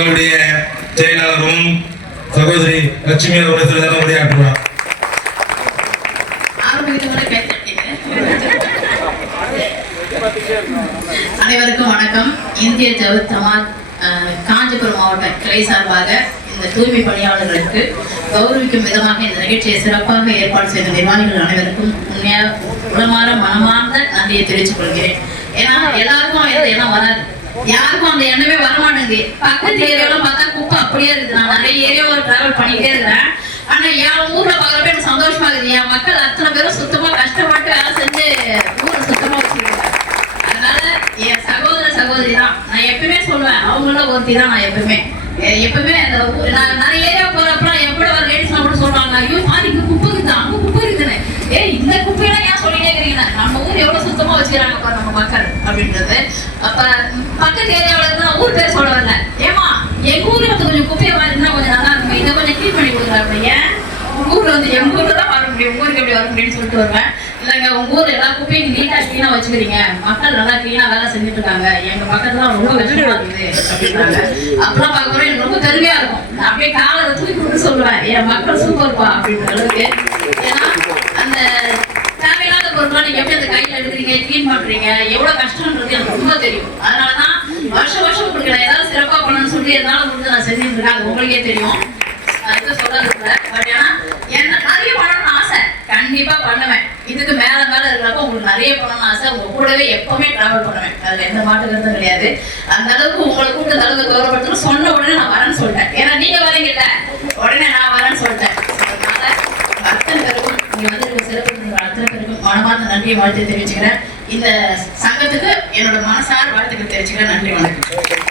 எங்களுடைய செயலாளரும் சகோதரி லட்சுமி அவருடைய சில உரையாற்றுவார். அனைவருக்கும் வணக்கம். இந்திய ஜவுத் ஜமாத் காஞ்சிபுரம் மாவட்ட கிளை சார்பாக இந்த தூய்மை பணியாளர்களுக்கு கௌரவிக்கும் விதமாக இந்த நிகழ்ச்சியை சிறப்பாக ஏற்பாடு செய்த நிர்வாகிகள் அனைவருக்கும் உண்மையாக உளமாற மனமார்ந்த நன்றியை தெரிவித்துக் கொள்கிறேன். ஏன்னா எல்லாருக்கும் ஏன்னா யாருக்கும் அந்த எண்ணமே வரமாட்டேங்குது. பக்கத்து ஏரியாலாம் பார்த்தா குப்பை அப்படியே இருக்குது. நான் நிறைய ஏரியாவில் டிராவல் பண்ணிட்டே இருக்கிறேன். ஆனா என் ஊர்ல பாக்குறப்ப எனக்கு சந்தோஷமா இருக்குது. என் மக்கள் அத்தனை பேரும் சுத்தமா கஷ்டப்பட்டு வேலை செஞ்சு ஊரை சுத்தமா வச்சிருக்காங்க. அதனால என் சகோதர சகோதரி தான். நான் எப்பவுமே சொல்லுவேன் அவங்கள ஒருத்தி தான் நான் எப்பவுமே எப்பவுமே அந்த நான் நிறைய ஏரியா போறப்ப என் கூட வர லேடிஸ் கூட சொல்றாங்க ஐயோ பாரு இங்க குப்பை இருக்குது அங்க குப்பை இருக்குதுன்னு ஏய் இந்த குப்பையெல்லாம் ஏன் சொல்லிட்டே இருக்கிறீங்க நம்ம ஊர் வச்சுக்கிறாங்க பாரு நம்ம மக்கள் அப்படின்றது. அப்ப பக்கத்து ஏரியாவில் இருந்தால் நான் ஊர் பேர் சொல்ல வரல ஏமா எங்க ஊர்ல வந்து கொஞ்சம் குப்பையை வாங்கினா கொஞ்சம் நல்லா இருக்கும். இதை கொஞ்சம் க்ளீன் பண்ணி கொடுக்குறாங்க ஏன் உங்க ஊர்ல வந்து எங்க ஊர்ல தான் வர முடியும். உங்க ஊருக்கு எப்படி வர முடியும்னு சொல்லிட்டு வருவேன். இல்லைங்க உங்க ஊர்ல எல்லா குப்பையும் நீட்டா க்ளீனாக வச்சுக்கிறீங்க. மக்கள் நல்லா க்ளீனாக வேலை செஞ்சுட்டு இருக்காங்க. எங்க பக்கத்துல ரொம்ப கஷ்டமா இருக்குது அப்படின்றாங்க. அப்பெல்லாம் பார்க்கும்போது எனக்கு ரொம்ப பெருமையா இருக்கும். அப்படியே காலை தூக்கி கொடுத்து சொல்லுவேன். என் மக்கள் சூப்பர்ப்பா அப்படின்ற அளவுக்கு. ஏன்னா அந்த தேவையில்லாத பொருட்களை நீங்க எப்படி அந்த பண்றீங்க கிளீன் பண்றீங்க. எவ்வளவு கஷ்டம்ன்றது எனக்கு ரொம்ப தெரியும். அதனாலதான் வருஷம் வருஷம் உங்களுக்கு நான் ஏதாவது சிறப்பா பண்ணணும்னு சொல்லி என்னால முடிஞ்சு நான் செஞ்சுட்டு இருக்கேன். அது உங்களுக்கே தெரியும். அது சொல்றது இல்ல. பட் ஏன்னா என்ன நிறைய பண்ணணும்னு ஆசை. கண்டிப்பா பண்ணுவேன். இதுக்கு மேல மேல இருக்கிறப்ப உங்களுக்கு நிறைய பண்ணணும்னு ஆசை. உங்க கூடவே எப்பவுமே டிராவல் பண்ணுவேன். அதுல எந்த மாற்று கருத்தும் கிடையாது. அந்த அளவுக்கு உங்களுக்கு கூப்பிட்டு அளவுக்கு கௌரவப்படுத்தணும். சொன்ன உடனே நான் வரேன்னு சொல்லிட்டேன் ஏன்னா நீங்க வரீங்கல்ல உடனே நான் வரேன்னு சொல்லிட்டேன் அதனால அத்தனை பேருக்கும் இங்க வந்து சிறப்பு விருந்தினர் அத்தனை பேருக்கும் மனமார்ந்த நன்றியை வாழ்த்து தெரிவிச்சுக்கிறேன். இந்த சங்கத்துக்கு என்னோட மனசார வாழ்த்துக்கள் தெரிவிச்சுக்கிறேன். நன்றி வணக்கம்.